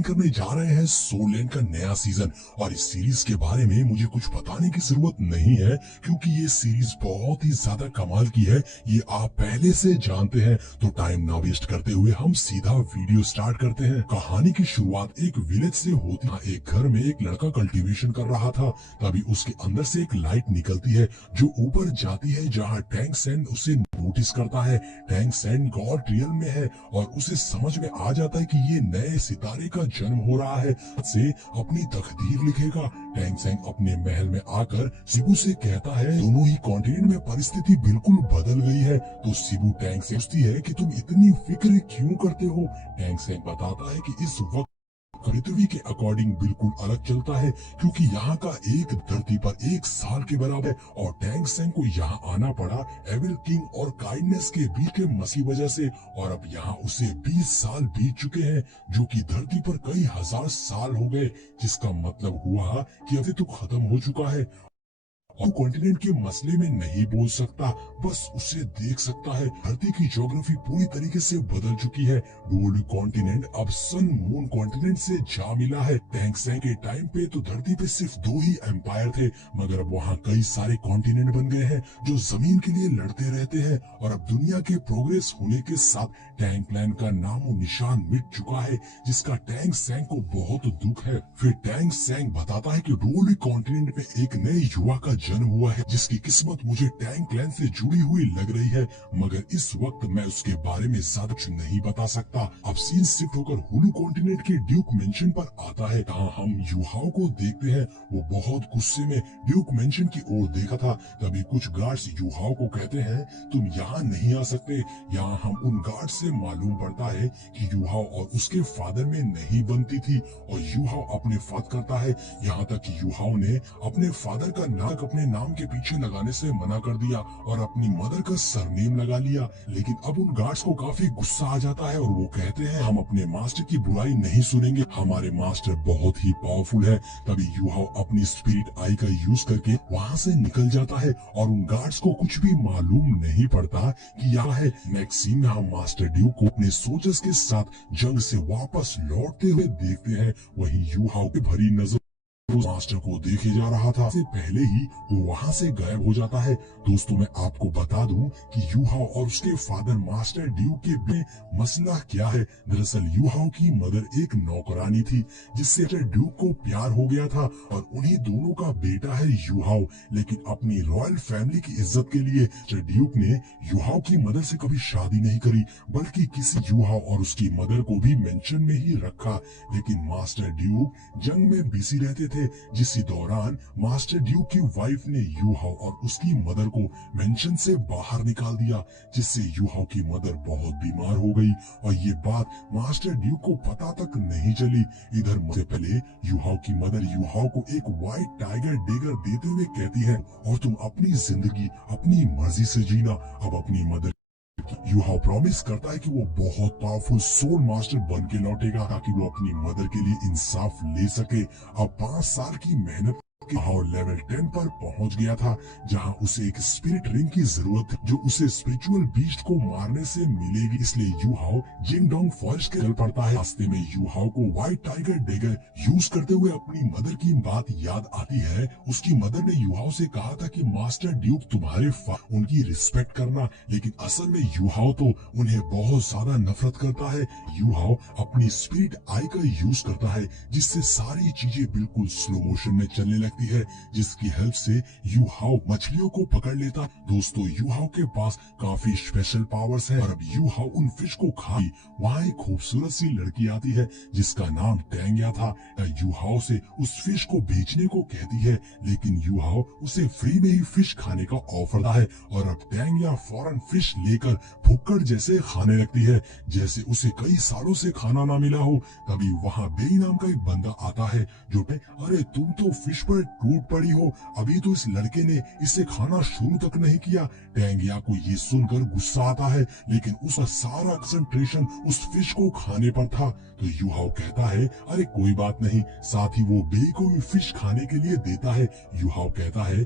करने जा रहे हैं सोल लैंड का नया सीजन। और इस सीरीज के बारे में मुझे कुछ बताने की जरूरत नहीं है, क्योंकि ये सीरीज बहुत ही ज्यादा कमाल की है, ये आप पहले से जानते हैं। तो टाइम ना वेस्ट करते हुए हम सीधा वीडियो स्टार्ट करते हैं। कहानी की शुरुआत एक विलेज से होती है। एक घर में एक लड़का कल्टीवेशन कर रहा था, तभी उसके अंदर से एक लाइट निकलती है जो ऊपर जाती है, जहाँ टैंक सैंड उसे नोटिस करता है। टैंक सैंड गॉड रियल में है और उसे समझ में आ जाता है कि ये नए सितारे का जन्म हो रहा है, से अपनी तकदीर लिखेगा। टैंक सैंग अपने महल में आकर शिबू से कहता है दोनों ही कॉन्टिनेंट में परिस्थिति बिल्कुल बदल गई है। तो शिबू टैंक से पूछती है कि तुम इतनी फिक्र क्यों करते हो। टैंक सैंग बताता है कि इस वक्त पृथ्वी के अकॉर्डिंग बिल्कुल अलग चलता है, क्योंकि यहाँ का एक धरती पर एक साल के बराबर है। और टैंक सैंग को यहाँ आना पड़ा एविल किंग और काइंडनेस के बीच के मसी वजह से। और अब यहाँ उसे 20 साल बीत चुके हैं, जो कि धरती पर कई हजार साल हो गए, जिसका मतलब हुआ कि अभी तो खत्म हो चुका है। और कॉन्टिनेंट के मसले में नहीं बोल सकता, बस उसे देख सकता है। धरती की ज्योग्राफी पूरी तरीके से बदल चुकी है। गोल्ड कॉन्टिनेंट अब सन मून कॉन्टिनेंट से जा मिला है। टैंक सैंग के टाइम पे तो धरती पे सिर्फ 2 ही एम्पायर थे, मगर अब वहाँ कई सारे कॉन्टिनेंट बन गए हैं जो जमीन के लिए लड़ते रहते हैं। और अब दुनिया के प्रोग्रेस होने के साथ टैंक लैंड का नामो निशान मिट चुका है, जिसका टैंक सैंग को बहुत दुख है। फिर टैंक सैंग बताता है कि गोल्ड कॉन्टिनेंट में एक नए युवा का जन्म हुआ है, जिसकी किस्मत मुझे टैंक लैंड से जुड़ी हुई लग रही है, मगर इस वक्त मैं उसके बारे में ज्यादा कुछ नहीं बता सकता। अब सीन शिफ्ट होकर हुलू कॉन्टिनेंट के ड्यूक मेंशन पर आता है, जहाँ हम युहाओ को देखते हैं। वो बहुत गुस्से में ड्यूक मेंशन की ओर देखा था। तभी कुछ गार्ड्स युहाओ को कहते हैं तुम यहाँ नहीं आ सकते। यहाँ हम उन गार्ड से मालूम पड़ता है कि युहाओ और उसके फादर में नहीं बनती थी, और युहाओ अपने फाद करता है। यहाँ तक कि युहाओ ने अपने फादर का नाम अपने नाम के पीछे लगाने से मना कर दिया और अपनी मदर का सरनेम लगा लिया। लेकिन अब उन गार्ड्स को काफी गुस्सा आ जाता है और वो कहते हैं हम अपने मास्टर की बुराई नहीं सुनेंगे, हमारे मास्टर बहुत ही पावरफुल है। तभी युहाओ अपनी स्पिरिट आई का यूज करके वहाँ से निकल जाता है और उन गार्ड्स को कुछ भी मालूम नहीं पड़ता कि यहाँ है। नेक्स्ट सीन में हम मास्टर ड्यूक को अपने सोल्जर्स के साथ जंग से वापस लौटते हुए देखते हैं। वहीं युहाओ की भरी नजर मास्टर को देखे जा रहा था, इससे पहले ही वो वहाँ से गायब हो जाता है। दोस्तों मैं आपको बता दूं कि युहाओ और उसके फादर मास्टर ड्यूक के बीच मसला क्या है। दरअसल युहाओ की मदर एक नौकरानी थी, जिससे ड्यूक को प्यार हो गया था और उन्हीं दोनों का बेटा है युहाओ। लेकिन अपनी रॉयल फैमिली की इज्जत के लिए ड्यूक ने युहाओ की मदर से कभी शादी नहीं करी, बल्कि किसी युहाओ और उसकी मदर को भी मेंशन में ही रखा। लेकिन मास्टर ड्यूक जंग में बिजी रहते थे, जिसी दौरान मास्टर ड्यूक की वाइफ ने युहाओ और उसकी मदर को मेंशन से बाहर निकाल दिया, जिससे युहाओ की मदर बहुत बीमार हो गई और ये बात मास्टर ड्यूक को पता तक नहीं चली। इधर से पहले युहाओ की मदर युहाओ को एक व्हाइट टाइगर डेगर देते हुए कहती है और तुम अपनी जिंदगी अपनी मर्जी से जीना। अब अपनी मदर युहाओ प्रॉमिस करता है कि वो बहुत पावरफुल सोल मास्टर बन के लौटेगा, ताकि वो अपनी मदर के लिए इंसाफ ले सके। अब 5 साल की मेहनत युहाओ लेवल 10 पर पहुंच गया था, जहां उसे एक स्पिरिट रिंग की जरूरत थी, जो उसे स्पिरिचुअल बीस्ट को मारने से मिलेगी। इसलिए युहाओ जिंगडोंग फॉरेस्ट के चल पड़ता है। रास्ते में युहाओ को व्हाइट टाइगर डेगर यूज करते हुए अपनी मदर की बात याद आती है। उसकी मदर ने युहाओ से कहा था कि मास्टर ड्यूक तुम्हारे उनकी रिस्पेक्ट करना, लेकिन असल में युहाओ तो उन्हें बहुत ज्यादा नफरत करता है। युहाओ अपनी स्पिरिट आई का यूज करता है, जिससे सारी चीजें बिल्कुल स्लो मोशन में चलने लगती है, जिसकी हेल्प से युहाओ मछलियों को पकड़ लेता। दोस्तों युहाओ के पास काफी स्पेशल पावर्स है और अब युहाओ उन फिश को खाई। वहाँ एक खूबसूरत सी लड़की आती है जिसका नाम टैंगिया था। युहाओ से उस फिश को बेचने को कहती है, लेकिन युहाओ उसे फ्री में ही फिश खाने का ऑफर देता है और अब टैंगिया फौरन फिश लेकर भुक्कड़ जैसे खाने लगती है, जैसे उसे कई सालों से खाना ना मिला हो। तभी वहाँ बेई नाम का एक बंदा आता है जो अरे तुम तो फिश पर टूट पड़ी हो, अभी तो इस लड़के ने इसे खाना शुरू तक नहीं किया। टैंगिया को ये सुनकर गुस्सा आता है, लेकिन उसका सारा कंसंट्रेशन उस फिश को खाने पर था। तो युहाओ कहता है अरे कोई बात नहीं, साथ ही वो बेई को भी फिश खाने के लिए देता है। युहाओ कहता है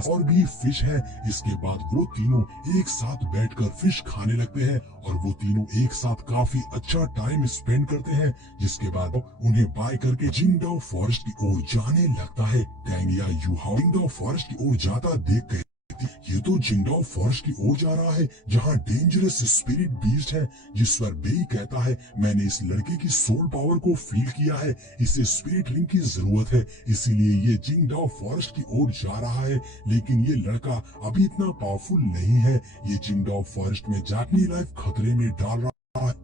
और भी फिश है। इसके बाद वो तीनों एक साथ बैठकर फिश खाने लगते हैं और वो तीनों एक साथ काफी अच्छा टाइम स्पेंड करते हैं। जिसके बाद उन्हें बाय करके जिंगडाओ फॉरेस्ट की ओर जाने लगता है। टैंग या यूहाओ जिंगडाओ फॉरेस्ट की ओर जाता देख कर ये तो जिंगडाओ फॉरेस्ट की ओर जा रहा है जहाँ डेंजरस स्पिरिट बीस्ट है। जिस पर बेई कहता है मैंने इस लड़के की सोल पावर को फील किया है, इसे स्पिरिट रिंग की जरूरत है, इसीलिए ये जिंगडाओ फॉरेस्ट की ओर जा रहा है। लेकिन ये लड़का अभी इतना पावरफुल नहीं है, ये जिंगडाओ फॉरेस्ट में अपनी लाइफ खतरे में डाल रहा।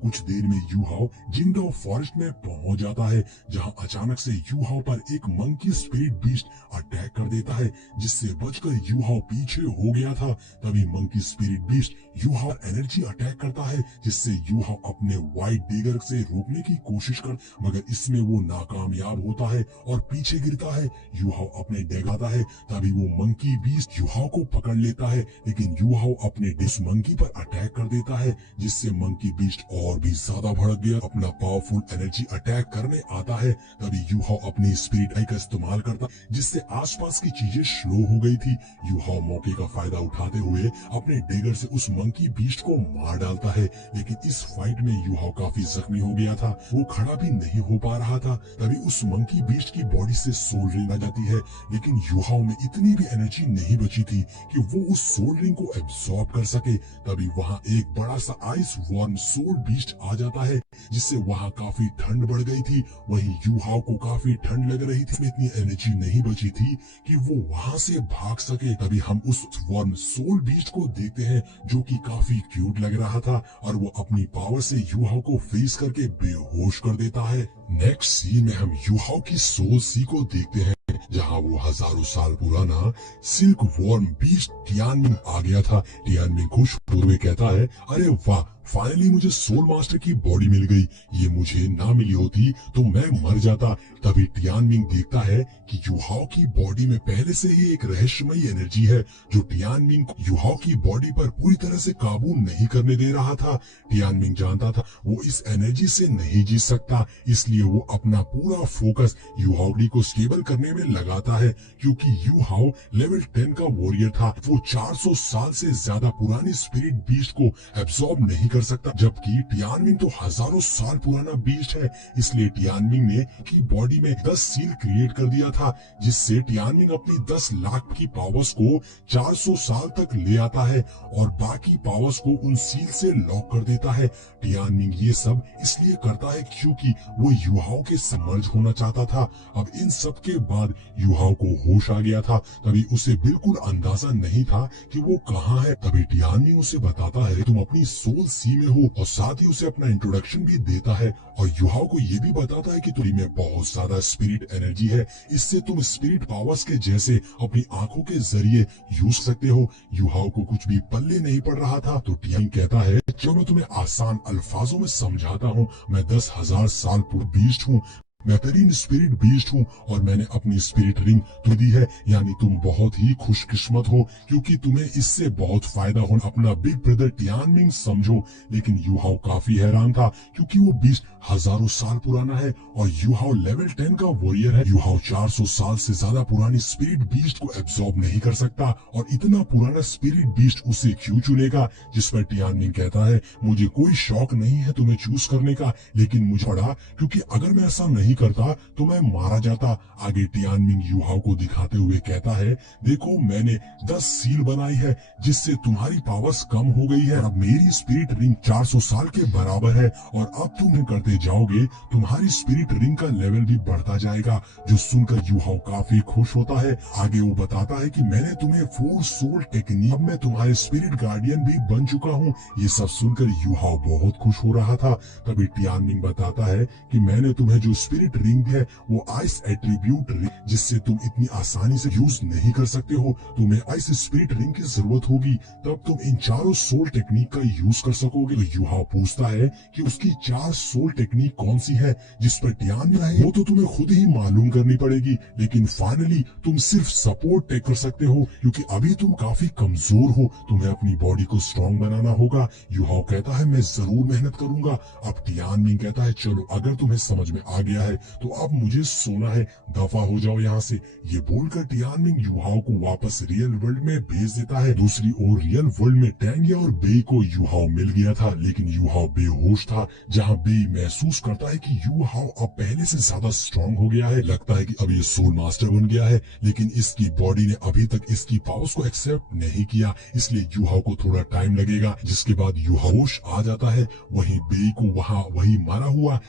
कुछ देर में यूहाओ जिंगडाओ फॉरेस्ट में पहुंच जाता है जहां अचानक से यूहाओ पर एक मंकी स्पिरिट बीस्ट अटैक कर देता है, जिससे बचकर यूहाओ पीछे हो गया था। तभी monkey spirit beast Yuhao energy attack करता है, जिससे यूहाओ अपने व्हाइट डेगर से रोकने की कोशिश कर मगर इसमें वो नाकामयाब होता है और पीछे गिरता है। यूहाओ अपने डेगाता है, तभी वो मंकी बीस्ट यूहाओ को पकड़ लेता है, लेकिन यूहाओ अपने डिस मंकी पर अटैक कर देता है, जिससे मंकी बीस्ट और भी ज्यादा भड़क गया, अपना पावरफुल एनर्जी अटैक करने आता है। तभी यूहाओ अपनी स्पिरिट आई का इस्तेमाल करता, जिससे आसपास की चीजें स्लो हो गई थी। यूहाओ मौके का फायदा उठाते हुए अपने डेगर से उस मंकी बीस्ट को मार डालता है, लेकिन इस फाइट में यूहाओ काफी जख्मी हो गया था, वो खड़ा भी नहीं हो पा रहा था। तभी उस मंकी बीस्ट की बॉडी से सोल रिंग आ जाती है, लेकिन यूहाओ में इतनी भी एनर्जी नहीं बची थी कि वो उस सोल रिंग को एब्सॉर्ब कर सके। तभी वहाँ एक बड़ा सा आइस वॉर्म सोल बीस्ट आ जाता है, जिससे वहाँ काफी ठंड बढ़ गई थी। वहीं यूहाओ को काफी ठंड लग रही थी, इतनी एनर्जी नहीं बची थी कि वो वहाँ से भाग सके। तभी हम उस वॉर्म सोल बीस्ट को देखते हैं जो कि काफी क्यूट लग रहा था और वो अपनी पावर से यूहाओ को फ्रीज करके बेहोश कर देता है। नेक्स्ट सीन में हम यूहाओ की सोल सी को देखते हैं जहाँ वो हजारों साल पुराना सिल्क वॉर्म बीस्ट टियानमिंग आ गया था। टियानमिंग खुश होते हुए कहता है अरे वाह, फाइनली मुझे सोल मास्टर की बॉडी मिल गई, ये मुझे ना मिली होती तो मैं मर जाता। तभी टियानमिंग देखता है कि यूहाओ की बॉडी में पहले से ही एक रहस्यमयी एनर्जी है जो टियानमिंग को यूहाओ की बॉडी पर पूरी तरह से काबू नहीं करने दे रहा था। टियानमिंग जानता था वो इस एनर्जी से नहीं जीत सकता, इसलिए वो अपना पूरा फोकस यूहाओ को स्टेबल करने में लगाता है। क्योंकि यूहाओ लेवल 10 का वॉरियर था, वो 400 साल से ज्यादा पुरानी स्पिरिट बीस्ट को एब्सॉर्ब नहीं कर सकता, जबकि टियानमिंग तो हजारों साल पुराना बीस्ट है। इसलिए टियानमिंग ने की बॉडी में 10 सील क्रिएट कर दिया था, जिससे टियानमिंग अपनी 10 लाख की पावर्स को 400 साल तक ले आता है और बाकी पावर्स को उन सील से लॉक कर देता है। टियानमिंग ये सब इसलिए करता है क्योंकि वो यूहाओ के समर्ज होना चाहता था। अब इन सब के बाद यूहाओ को होश आ गया था, तभी उसे बिल्कुल अंदाजा नहीं था कि वो कहाँ है। तभी टियानमिंग उसे बताता है तुम अपनी सोल सी में हो और साथ ही उसे अपना इंट्रोडक्शन भी देता है और यूहाओ को ये भी बताता है कि तुम्ही में बहुत ज्यादा स्पिरिट एनर्जी है, इससे तुम स्पिरिट पावर्स के जैसे अपनी आंखों के जरिए यूज सकते हो। यूहाओ को कुछ भी पल्ले नहीं पड़ रहा था, तो टियानमिंग कहता है जो मैं तुम्हें आसान अल्फाजों में समझाता हूँ, मैं 10,000 साल पूर्व बीस्ट हूँ, बेहतरीन स्पिरिट बीस्ट हूँ और मैंने अपनी स्पिरिट रिंग तुम्हें दी है, यानी तुम बहुत ही खुशकिस्मत हो क्योंकि तुम्हें इससे बहुत फायदा हो। अपना बिग ब्रदर टियानमिंग समझो। लेकिन यूहाओ काफी हैरान था क्योंकि वो बीस्ट हजारों साल पुराना है और यूहाओ लेवल 10 का वॉरियर है। यूहाओ 400 साल से ज्यादा पुरानी स्पिरिट बीस्ट को एब्सॉर्ब नहीं कर सकता और इतना पुराना स्पिरिट बीस्ट उसे क्यों चुनेगा। जिस पर टियानमिंग कहता है मुझे कोई शौक नहीं है तुम्हें चूज करने का, लेकिन मुझे पड़ा क्योंकि अगर मैं ऐसा नहीं करता तो मैं मारा जाता। आगे टियानमिंग यूहाओ को दिखाते हुए कहता है देखो मैंने 10 सील बनाई है जिससे तुम्हारी पावर्स कम हो गई है। अब मेरी स्पिरिट रिंग 400 साल के बराबर है और अब तुम करते जाओगे तुम्हारी स्पिरिट रिंग का लेवल भी बढ़ता जाएगा। जो सुनकर यूहाओ काफी खुश होता है। आगे वो बताता है कि मैंने तुम्हें 4 सोल टेक्निक, अब मैं तुम्हारे स्पिरिट गार्डियन भी बन चुका हूँ। ये सब सुनकर यूहाओ बहुत खुश हो रहा था। तभी टियानमिंग बताता है कि मैंने तुम्हें जो स्पिरिट रिंग है वो आइस एट्रीब्यूट रिंग, जिससे तुम इतनी आसानी से यूज नहीं कर सकते हो। तुम्हें आइस स्पिरिट रिंग की जरूरत होगी, तब तुम इन 4 सोल टेक्निक का यूज कर सकोगे। तो यूहाओ पूछता है कि उसकी 4 सोल टेक्निक कौन सी है, जिस पर टियानमिंग है वो तो तुम्हें खुद ही मालूम करनी पड़ेगी, लेकिन फाइनली तुम सिर्फ सपोर्ट टेक कर सकते हो क्योंकि अभी तुम काफी कमजोर हो, तुम्हें अपनी बॉडी को स्ट्रॉन्ग बनाना होगा। यूहाओ कहता है मैं जरूर मेहनत करूंगा। अब टियानमिंग कहता है चलो अगर तुम्हें समझ में आ गया है है, तो अब मुझे सोना है, दफा हो जाओ यहाँ से। ये बोलकर टियानमिंग युहाओ को वापस रियल वर्ल्ड में भेज देता है। दूसरी ओर रियल वर्ल्ड में टेंगिया और बेई को युहाओ मिल गया था, लेकिन युहाओ बेहोश था। जहाँ बेई महसूस करता है कि युहाओ अब पहले से ज्यादा स्ट्रॉन्ग हो गया है, लगता है कि अब ये सोल मास्टर बन गया है, लेकिन इसकी बॉडी ने अभी तक इसकी पावर्स को एक्सेप्ट नहीं किया, इसलिए युहाओ को थोड़ा टाइम लगेगा। जिसके बाद युहाओ होश आ जाता है। वहीं बेई को वहाँ वही मरा हुआ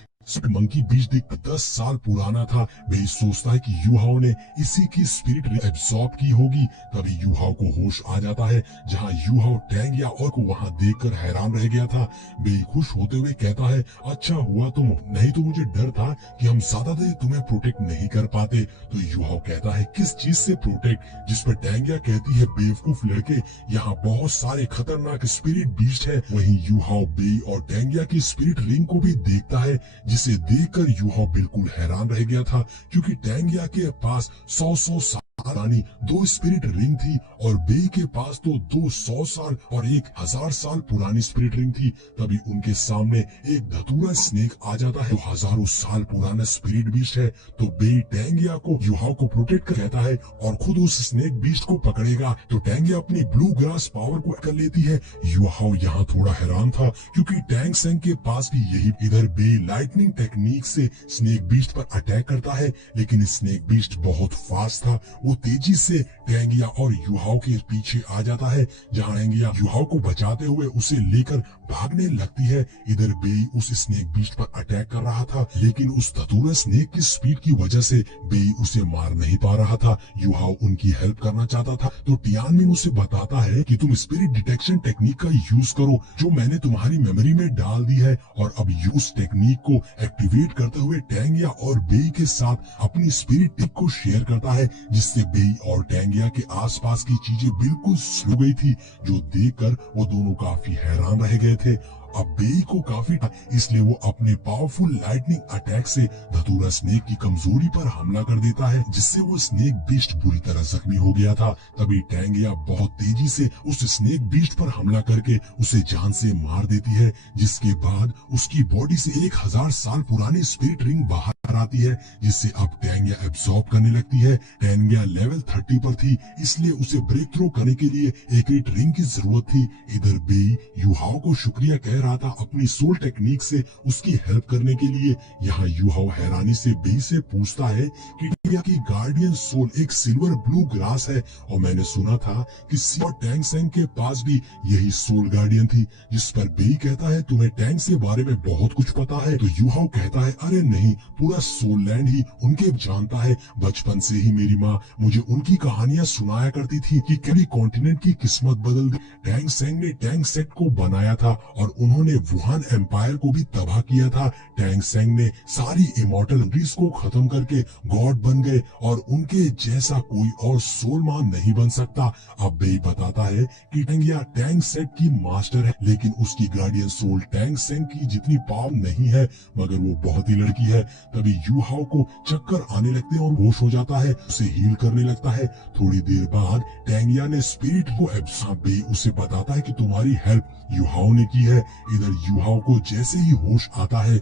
मंकी बीच देख 10 साल पुराना था। बेई सोचता है कि युहाओ ने इसी की स्पिरिट एब्सॉर्ब की होगी। तभी युहाओ को होश आ जाता है, जहाँ युहाओ टेंगिया और को वहाँ देखकर हैरान रह गया था। बेई खुश होते हुए कहता है, अच्छा हुआ तुम, नहीं तो मुझे डर था कि हम ज्यादा देर तुम्हें प्रोटेक्ट नहीं कर पाते। तो युहाओ कहता है, किस चीज से प्रोटेक्ट? जिस पर टेंगिया कहती है, बेवकूफ लड़के, यहाँ बहुत सारे खतरनाक स्पिरिट बीस्ट है। वहीं युहाओ बेई और टेंगिया की स्पिरिट रिंग को भी देखता है, जिसे देखकर युहाओ बिल्कुल हैरान रह गया था, क्योंकि टेंगिया के पास 100 साल पुरानी 2 स्पिरिट रिंग थी और बेई के पास तो 200 साल और 1000 साल पुरानी स्पिरिट रिंग थी। तभी उनके सामने एक धतूरा स्नेक आ जाता है, जो हजारों साल पुराना स्पिरिट बीस्ट है। तो बेई टेंगिया को युहाओ को प्रोटेक्ट कर कहता है और खुद उस स्नेक बीस्ट को पकड़ेगा। तो टेंगिया अपनी ब्लू ग्रास पावर को कर लेती है। युहाओ यहाँ थोड़ा हैरान था, क्योंकि टैंग सेंग के पास भी यही। इधर बेई लाइटनिंग टेक्निक से स्नेक बीस्ट पर अटैक करता है, लेकिन स्नेक बीस्ट बहुत फास्ट था। वो तेजी से टेंगिया और युहाओ के पीछे आ जाता है, जहां टेंगिया युहाओ को बचाते हुए उसे लेकर भागने लगती है। इधर बेई उस स्नेक बीस्ट पर अटैक कर रहा था, लेकिन उस धतूरा स्नेक की स्पीड की वजह से बेई उसे मार नहीं पा रहा था। युहाओ उनकी हेल्प करना चाहता था, तो टियानमिंग उसे बताता है कि तुम स्पिरिट डिटेक्शन टेक्निक का यूज करो, जो मैंने तुम्हारी मेमोरी में डाल दी है। और अब उस टेक्निक को एक्टिवेट करते हुए टेंगिया और बेई के साथ अपनी स्पिरिट टिक को शेयर करता है, जिससे बेई और टेंगिया के आसपास की चीजें बिल्कुल स्लो गई थी, जो देखकर वो दोनों काफी हैरान रह गए थे। अब बेई को काफी इसलिए वो अपने पावरफुल लाइटनिंग अटैक से धतूरा स्नेक की कमजोरी पर हमला कर देता है, जिससे वो स्नेक बीस्ट बुरी तरह जख्मी हो गया था। तभी टेंगिया बहुत तेजी से उस स्नेक बीस्ट पर हमला करके उसे जान से मार देती है, जिसके बाद उसकी बॉडी से 1000 साल पुरानी स्पिरिट रिंग बाहर आती है, जिससे अब टेंगिया एब्सॉर्ब करने लगती है। टेंगिया लेवल 30 पर थी, इसलिए उसे ब्रेक थ्रू करने के लिए एक रिंग की जरूरत थी। इधर बेई युहाओ को शुक्रिया कह रहा था अपनी सोल टेक्निक से उसकी हेल्प करने के लिए। यहाँ युहाओ हैरानी से बेई से पूछता है कि टेंगिया की गार्डियन सोल एक सिल्वर ब्लू ग्रास है, और मैंने सुना था कि सी और टैंग सेंग के पास भी यही सोल गार्डियन थी। जिस पर बेई कहता है, तुम्हें टैंग के बारे में बहुत कुछ पता है। तो युहाओ कहता है, अरे नहीं, पूरा सोल लैंड ही उनके जानता है। बचपन से ही मेरी माँ मुझे उनकी कहानियां सुनाया करती थी कि कभी कॉन्टिनेंट की किस्मत बदल दी। टैंग सेंग ने टैंग सेट को बनाया था और उन्होंने वुहान एम्पायर को भी तबाह किया था। टैंग सेंग ने सारी इमॉर्टल कंट्रीज को खत्म करके गॉड बन गए, और उनके जैसा कोई और सोल मान नहीं बन सकता। अब बेई बताता है कि टेंगिया टैंग सेट की मास्टर है, लेकिन उसकी गार्डियन सोल टैंग सेंग की जितनी पावर नहीं है, मगर वो बहुत ही लड़की है। तभी युहाओ को चक्कर आने लगते हैं और होश हो जाता है, उसे हील करने लगता है। थोड़ी देर बाद टेंगिया ने स्पिरिट को एब्सॉर्ब, बेई उसे बताता है कि तुम्हारी हेल्प युहाओ ने की है। इधर युहाओ को जैसे ही होश आता है,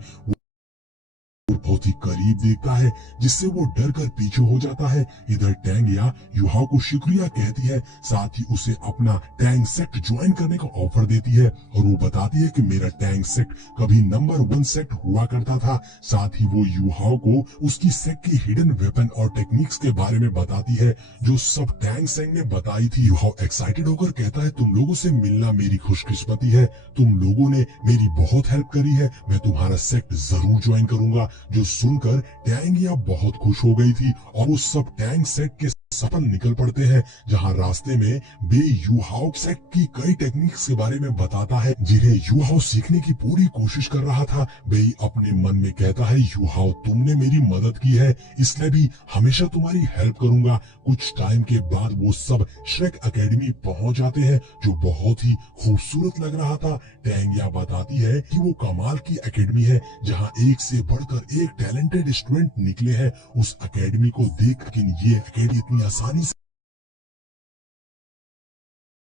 बहुत ही करीब देखता है, जिससे वो डर कर पीछे हो जाता है। इधर टेंगिया युहाओ को शुक्रिया कहती है, साथ ही उसे अपना टैंग सेक्ट ज्वाइन करने का ऑफर देती है, और वो बताती है कि मेरा टैंग सेक्ट कभी नंबर 1 सेक्ट हुआ करता था। साथ ही वो युहाओ को उसकी सेक्ट की हिडन वेपन और टेक्निक्स के बारे में बताती है, जो सब टैंग सेंग ने बताई थी। युहाओ एक्साइटेड होकर कहता है, तुम लोगों से मिलना मेरी खुशकिस्मती है, तुम लोगों ने मेरी बहुत हेल्प करी है, मैं तुम्हारा सेक्ट जरूर ज्वाइन करूंगा। जो सुनकर टेंगिया बहुत खुश हो गई थी, और वो सब टैंग सेट के सपन निकल पड़ते हैं, जहां रास्ते में बेई युहाओ सेक्ट की कई टेक्निक्स के बारे में बताता है, जिन्हें युहाओ सीखने की पूरी कोशिश कर रहा था। बेई अपने मन में कहता है, युहाओ तुमने मेरी मदद की है, इसलिए भी हमेशा तुम्हारी हेल्प करूंगा। कुछ टाइम के बाद वो सब श्रेक एकेडमी पहुंच जाते हैं, जो बहुत ही खूबसूरत लग रहा था। टेंगिया बताती है कि वो कमाल की एकेडमी है, जहां एक से बढ़कर एक टैलेंटेड स्टूडेंट निकले हैं। उस एकेडमी को देख, ये एकेडमी इतनी आसानी से